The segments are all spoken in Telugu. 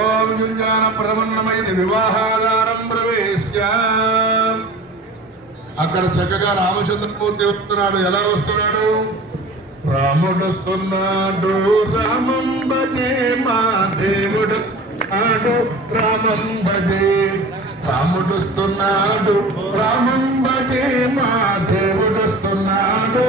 ఓం యుంజాన ప్రథమన్నమైది వివాహాగారం ప్రవేశ్య. అక్కడ చక్కగా రామచంద్రమూర్తి వస్తున్నాడు. ఎలా వస్తున్నాడు? రాముడు వస్తున్నాడు, రామం భజే మా దేవుడు ఆడు, రామం భజే. రాముడు వస్తున్నాడు, రామం భజే మా దేవుడు వస్తున్నాడు.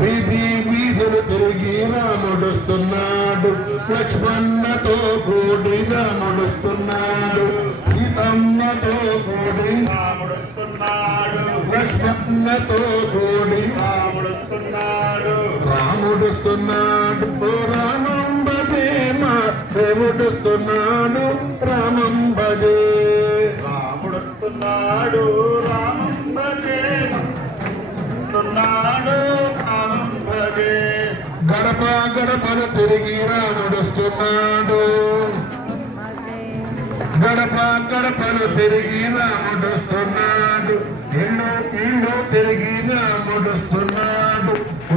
వీధి వీధులు తిరిగి రాముడు వస్తున్నాడు, లక్ష్మణతో కూడి రాముడు వస్తున్నాడు, సీతమ్మతో కూడి రాముడు వస్తున్నాడు, లక్ష్మణతో కూడి రాముడు వస్తున్నాడు. రాముడు వస్తున్నాడు, రామం భజే మా దేవుడు వస్తున్నాడు, రామం భజే. రాముడు వస్తున్నాడు, రామం భజే రామం భజే. గడప గడపను తిరిగి రాముడు వస్తున్నాడు, గడప గడపను తిరిగి రాముడు వస్తున్నాడు, ఇల్లు ఇల్లు తిరిగి రాముడు వస్తున్నాడు,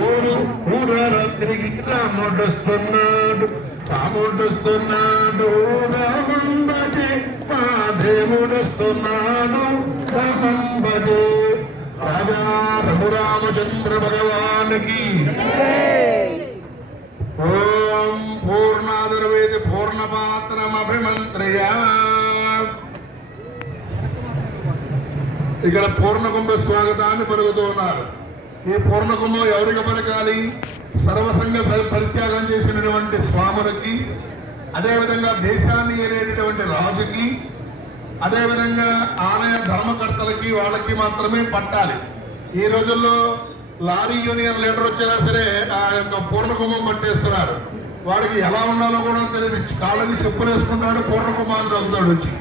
ఊరు ఊరలో తిరిగి రాముడు వస్తున్నాడు. రాముడు వస్తున్నాడు, రామం భజే మా దేవుడు వస్తున్నాడు, రామం భజే. రాజా రఘురామచంద్ర భగవానికి ఓం పూర్ణాదరవేది పూర్ణపాత్రమభిమంత్రయ. ఇక్కడ పూర్ణకుంభ స్వాగతాన్ని పలుకుతూ ఉన్నారు. ఈ పూర్ణకుంభం ఎవరికి పలకాలి? సర్వసంగ పరిత్యాగం చేసినటువంటి స్వాములకి, అదేవిధంగా దేశాన్ని ఏలేటటువంటి రాజుకి, అదేవిధంగా ఆలయ ధర్మకర్తలకి, వాళ్ళకి మాత్రమే పట్టాలి. ఈ రోజుల్లో లారీ యూనియన్ లీడర్ వచ్చినా సరే ఆ యొక్క పూర్ణకుంభం పట్టేస్తున్నారు. వాడికి ఎలా ఉండాలో కూడా తెలియదు. కాళ్ళకి చెప్పులు వేసుకుంటాడు, పూర్ణకుంభాన్ని తగ్గుతాడు వచ్చి.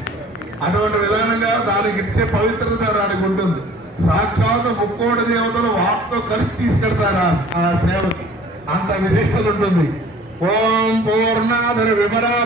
అటువంటి విధానంగా దానికి ఇచ్చే పవిత్రత దానికి ఉంటుంది. సాక్షాత్ ముక్కోటి దేవతలు వాటితో కలిసి తీసుకెడతారు ఆ సేవకి. అంత విశిష్టత ఉంటుంది. ఓం పూర్ణాధర విమరా